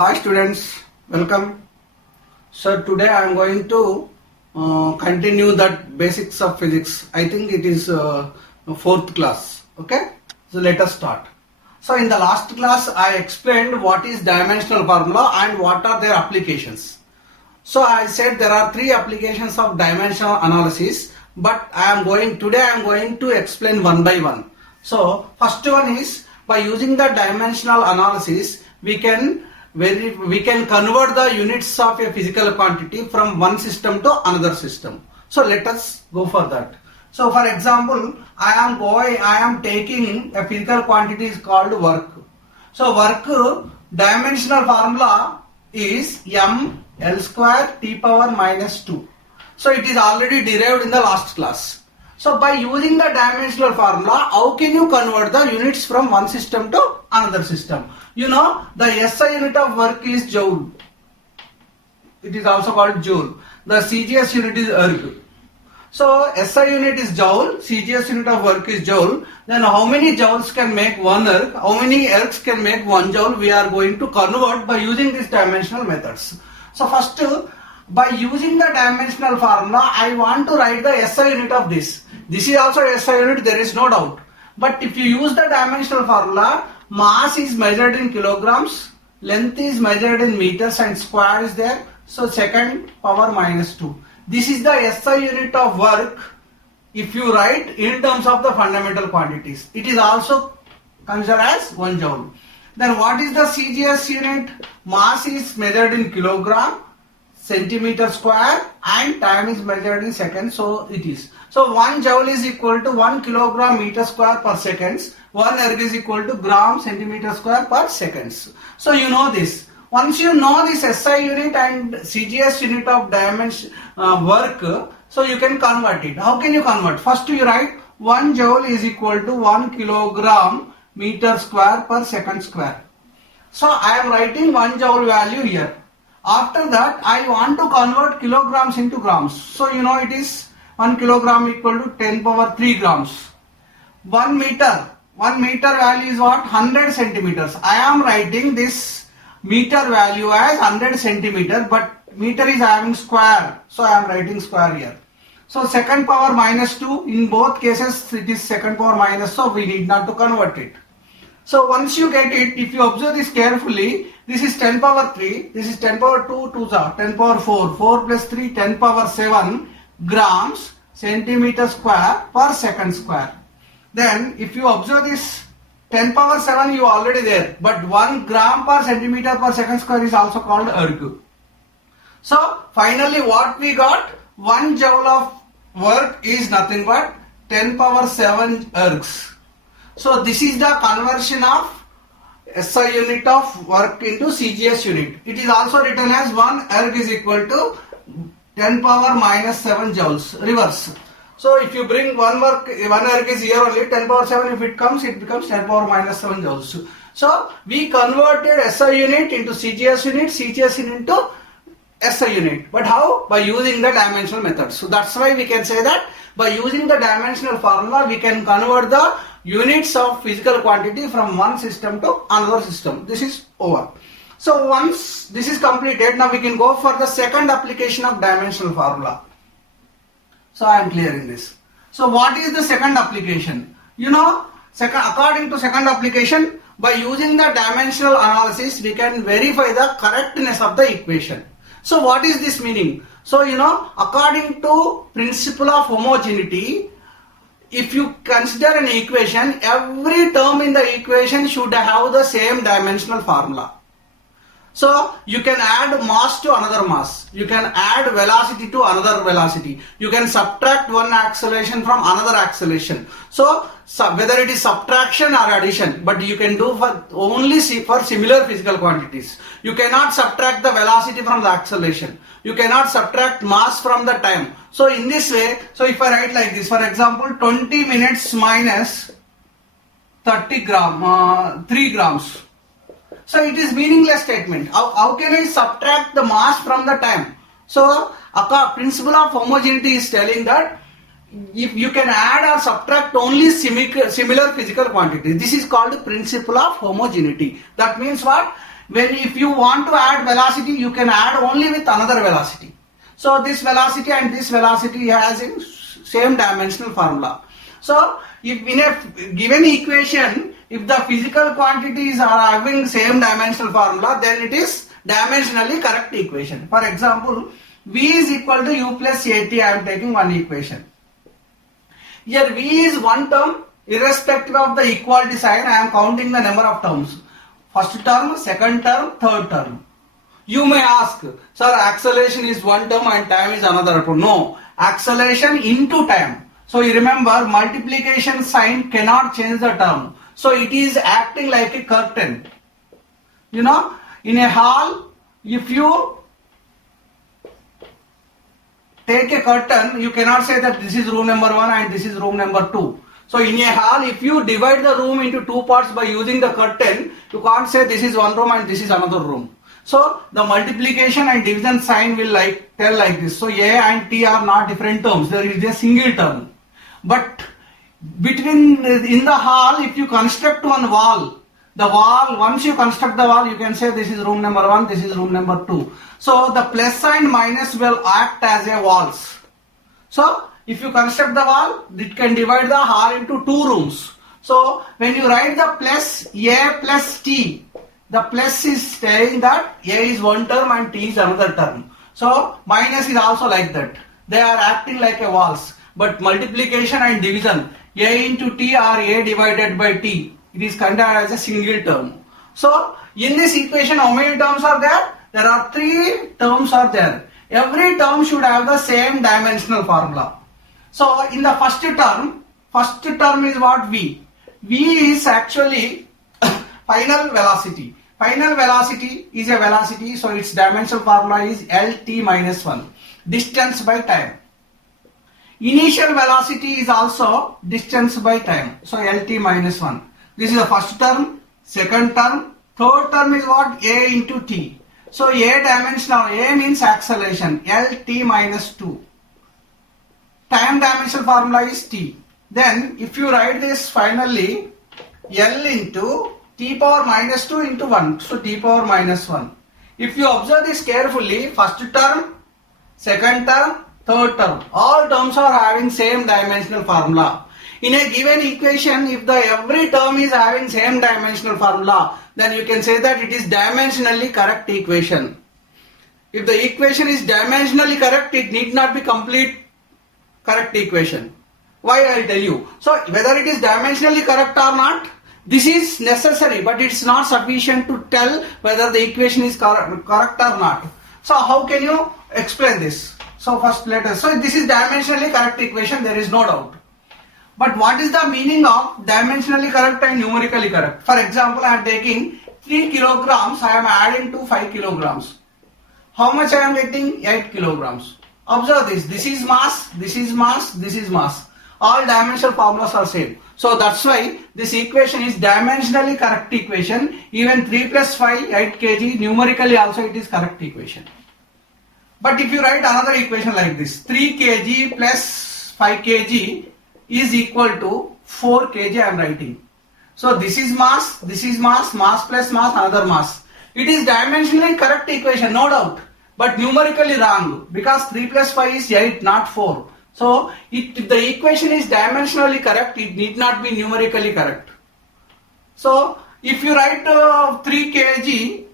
Hi students, welcome. So today I am going to continue that basics of physics. I think it is fourth class. Okay, so let us start. So in the last class I explained what is dimensional formula and what are their applications. So I said there are three applications of dimensional analysis, but today I am going to explain one by one. So first one is, by using the dimensional analysis we can convert the units of a physical quantity from one system to another system. So let us go for that. So for example, I am taking a physical quantity is called work. So work dimensional formula is m L square T power minus 2. So it is already derived in the last class. So by using the dimensional formula, how can you convert the units from one system to another system? You know, the SI unit of work is joule. It is also called joule. The CGS unit is erg. So SI unit is joule, CGS unit of work is joule. Then how many joules can make one erg? How many ergs can make one joule? We are going to convert by using these dimensional methods. So first, by using the dimensional formula, I want to write the SI unit of this. This is also SI unit, there is no doubt. But if you use the dimensional formula, mass is measured in kilograms, length is measured in meters and square is there. So second power minus 2. This is the SI unit of work if you write in terms of the fundamental quantities. It is also considered as 1 joule. Then what is the CGS unit? Mass is measured in kilogram, centimeter square and time is measured in seconds. So it is. So 1 joule is equal to 1 kilogram meter square per seconds. 1 erg is equal to gram centimeter square per seconds. So you know this. Once you know this SI unit and CGS unit of dimension work, so you can convert it. How can you convert? First you write 1 joule is equal to 1 kilogram meter square per second square. So I am writing 1 joule value here. After that I want to convert kilograms into grams. So you know it is 1 kilogram equal to 10 power 3 grams. 1 meter value is what? 100 centimeters. I am writing this meter value as 100 centimeter, but meter is having square, so I am writing square here. So second power minus 2, in both cases it is second power minus, so we need not to convert it. So once you get it, if you observe this carefully, this is 10 power 3, this is 10 power 2, 2 are 10 power 4, 4 plus 3, 10 power 7 grams centimeter square per second square. Then if you observe this 10 power 7 you already there, but 1 gram per centimeter per second square is also called erg. So finally what we got? 1 joule of work is nothing but 10 power 7 ergs. So this is the conversion of SI unit of work into CGS unit. It is also written as 1 erg is equal to 10 power minus 7 joules, reverse. So if you bring one erg is here only, 10 power 7 if it becomes 10 power minus 7 joules. So we converted SI unit into CGS unit, CGS unit into SI unit. But how? By using the dimensional method. So that's why we can say that by using the dimensional formula we can convert the units of physical quantity from one system to another system. This is over. So once this is completed, now we can go for the second application of dimensional formula. So I am clearing this. So what is the second application? You know, according to second application, by using the dimensional analysis we can verify the correctness of the equation. So what is this meaning? So you know, according to principle of homogeneity, if you consider an equation, every term in the equation should have the same dimensional formula. So you can add mass to another mass, you can add velocity to another velocity, you can subtract one acceleration from another acceleration. So whether it is subtraction or addition, but you can do only for similar physical quantities. You cannot subtract the velocity from the acceleration, you cannot subtract mass from the time. So in this way, so if I write like this, for example 20 minutes minus 3 grams. So it is meaningless statement. How can I subtract the mass from the time? So principle of homogeneity is telling that if you can add or subtract only similar physical quantities. This is called principle of homogeneity. That means what? when if you want to add velocity, you can add only with another velocity. So this velocity and this velocity has in same dimensional formula. So if in a given equation, if the physical quantities are having same dimensional formula, then it is dimensionally correct equation. For example, V is equal to U plus AT. I am taking one equation. Here V is one term, irrespective of the equality sign. I am counting the number of terms. First term, second term, third term. You may ask, sir, acceleration is one term and time is another term. No, acceleration into time. So you remember, multiplication sign cannot change the term. So it is acting like a curtain. You know, in a hall, if you take a curtain, you cannot say that this is room number 1 and this is room number 2. So in a hall, if you divide the room into two parts by using the curtain, you can't say this is one room and this is another room. So the multiplication and division sign will tell like this. So A and T are not different terms. There is a single term. But in the hall, if you construct one wall, once you construct the wall, you can say this is room number 1, this is room number 2. So the plus and minus will act as a walls. So if you construct the wall, it can divide the hall into two rooms. So when you write the plus A plus T, the plus is saying that A is one term and T is another term. So minus is also like that. They are acting like a walls. But multiplication and division, A into T or A divided by T, it is considered as a single term. So in this equation, how many terms are there? There are 3 terms are there. Every term should have the same dimensional formula. So in the first term is what? V. V is actually final velocity. Final velocity is a velocity, so its dimensional formula is LT minus 1. Distance by time. Initial velocity is also distance by time. So LT minus 1. This is the first term, second term, third term is what? A into T. So A dimensional, A means acceleration, LT minus 2. Time dimensional formula is T. Then if you write this finally, L into T power minus 2 into 1. So T power minus 1. If you observe this carefully, first term, second term, third term, all terms are having same dimensional formula. In a given equation, if every term is having same dimensional formula, then you can say that it is dimensionally correct equation. If the equation is dimensionally correct, it need not be complete correct equation. Why? I will tell you. So whether it is dimensionally correct or not, this is necessary, but it's not sufficient to tell whether the equation is correct or not. So how can you explain this? So first let us. So this is dimensionally correct equation, there is no doubt. But what is the meaning of dimensionally correct and numerically correct? For example, I am taking 3 kilograms, I am adding to 5 kilograms. How much I am getting? 8 kilograms. Observe this. This is mass, this is mass, this is mass. All dimensional formulas are same. So that's why this equation is dimensionally correct equation. Even 3 plus 5, 8 kg, numerically also it is correct equation. But if you write another equation like this, 3 kg plus 5 kg is equal to 4 kg I am writing. So this is mass, mass plus mass, another mass. It is dimensionally correct equation, no doubt. But numerically wrong, because 3 plus 5 is 8, not 4. So if the equation is dimensionally correct, it need not be numerically correct. So if you write 3 kg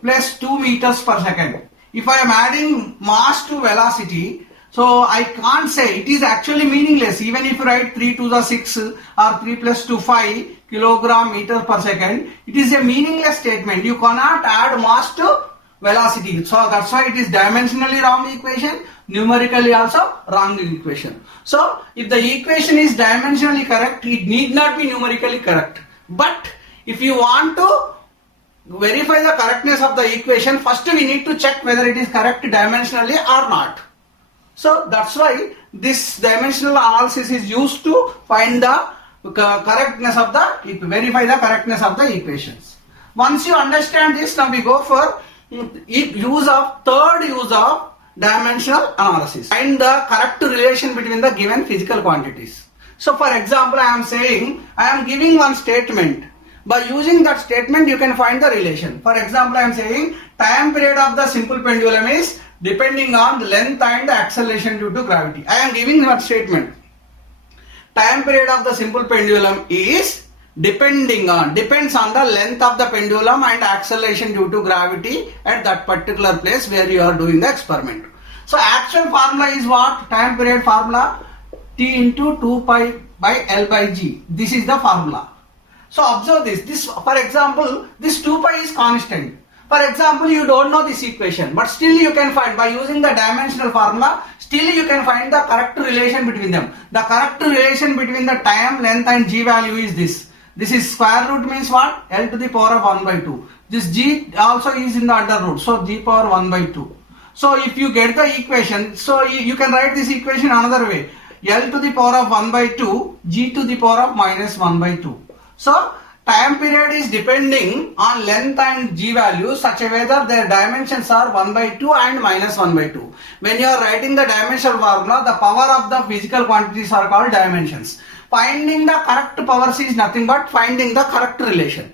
plus 2 meters per second, if I am adding mass to velocity, so I can't say, it is actually meaningless. Even if you write 3 to the 6 or 3 plus 2 5 kilogram meter per second, it is a meaningless statement. You cannot add mass to velocity. So that's why it is dimensionally wrong equation, numerically also wrong equation. So if the equation is dimensionally correct, it need not be numerically correct. But if you want to verify the correctness of the equation, first we need to check whether it is correct dimensionally or not. So that's why this dimensional analysis is used to find the correctness of verify the correctness of the equations. Once you understand this, now we go for third use of dimensional analysis. Find the correct relation between the given physical quantities. So for example, I am saying, I am giving one statement. By using that statement, you can find the relation. For example, I am saying time period of the simple pendulum is depending on the length and acceleration due to gravity. I am giving that statement. Time period of the simple pendulum is depends on the length of the pendulum and acceleration due to gravity at that particular place where you are doing the experiment. So actual formula is what? Time period formula T into 2 pi by L by G. This is the formula. So observe this. For example, this 2 pi is constant. For example, you don't know this equation, but still you can find by using the dimensional formula, still you can find the correct relation between them. The correct relation between the time, length and G value is this. This is square root means what? L to the power of 1 by 2. This G also is in the under root. So G power 1 by 2. So if you get the equation, so you can write this equation another way. L to the power of 1 by 2, G to the power of minus 1 by 2. So time period is depending on length and G value such a way that their dimensions are 1 by 2 and minus 1 by 2. When you are writing the dimensional formula, the power of the physical quantities are called dimensions. Finding the correct powers is nothing but finding the correct relation.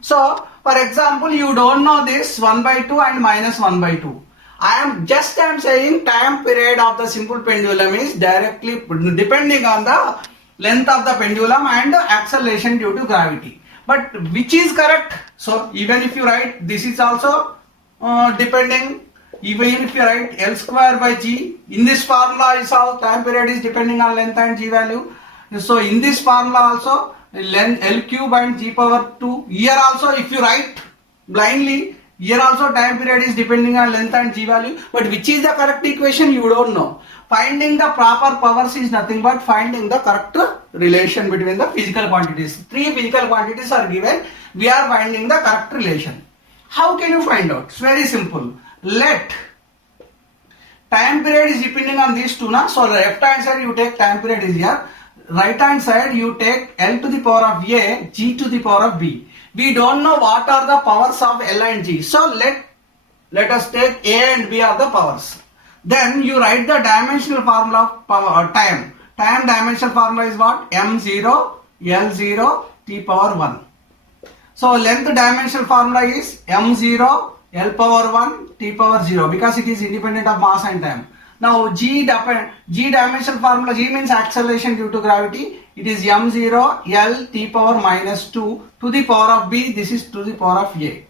So, for example, you don't know this 1 by 2 and minus 1 by 2. I am saying time period of the simple pendulum is directly depending on the length of the pendulum and the acceleration due to gravity. But which is correct? So, even if you write this is also depending, even if you write L square by G, in this formula is how time period is depending on length and G value. So in this formula also length L cube and G power 2. Here also if you write blindly, here also time period is depending on length and G value. But which is the correct equation you don't know. Finding the proper powers is nothing but finding the correct relation between the physical quantities. 3 physical quantities are given. We are finding the correct relation. How can you find out? It's very simple. Let time period is depending on these two. So left hand side you take time period is here. Right hand side you take L to the power of A, G to the power of B. We don't know what are the powers of L and G. So let us take A and B are the powers. Then you write the dimensional formula of power, time. Time dimensional formula is what? M0, L0, T power 1. So length dimensional formula is M0, L power 1, T power 0 because it is independent of mass and time. Now G dimensional formula, G means acceleration due to gravity. It is M0 L T power minus 2 to the power of B. This is to the power of A.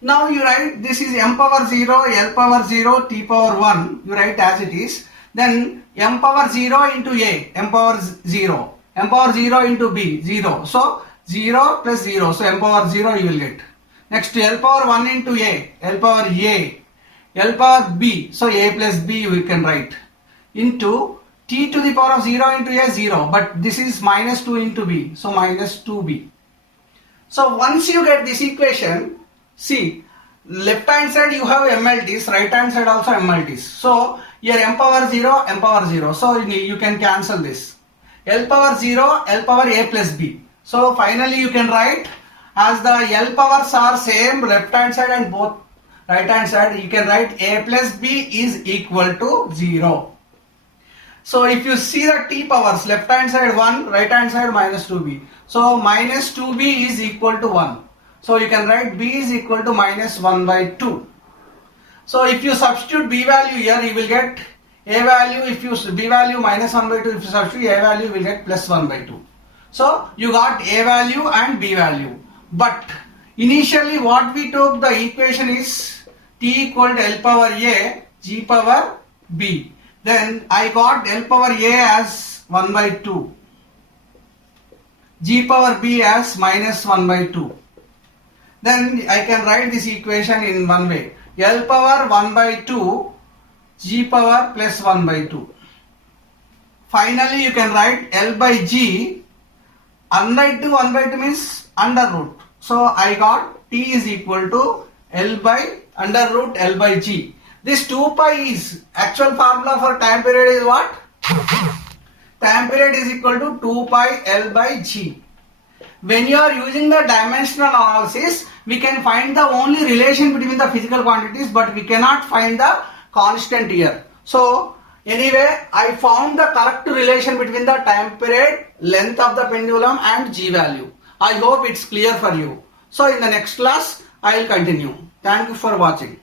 Now you write this is M power 0 L power 0 T power 1. You write as it is. Then M power 0 into A, M power 0. M power 0 into B, 0. So 0 plus 0. So M power 0 you will get. Next L power 1 into A, L power A. L power B, so A plus B we can write, into T to the power of 0 into A, 0, but this is minus 2 into B, so minus 2B. So once you get this equation, see, left hand side you have MLTs, right hand side also MLTs. So here M power 0, so you can cancel this. L power 0, L power A plus B. So finally you can write as the L powers are same left hand side and both right hand side, you can write A plus B is equal to 0. So if you see the T powers, left hand side 1, right hand side minus 2B. So minus 2B is equal to 1. So you can write B is equal to minus 1 by 2. So if you substitute B value here, you will get A value, if you B value minus 1 by 2, if you substitute A value, you will get plus 1 by 2. So you got A value and B value. But initially what we took the equation is T equal to L power A, G power B. Then I got L power A as 1 by 2. G power B as minus 1 by 2. Then I can write this equation in one way. L power 1 by 2, G power plus 1 by 2. Finally you can write L by G. 1 by 2, 1 by 2 means under root. So I got T is equal to L by under root L by G. This 2 pi is actual formula for time period is what? Time period is equal to 2 pi L by G. When you are using the dimensional analysis, we can find the only relation between the physical quantities, but we cannot find the constant here. So anyway, I found the correct relation between the time period, length of the pendulum and G value. I hope it's clear for you. So in the next class, I will continue. Thank you for watching.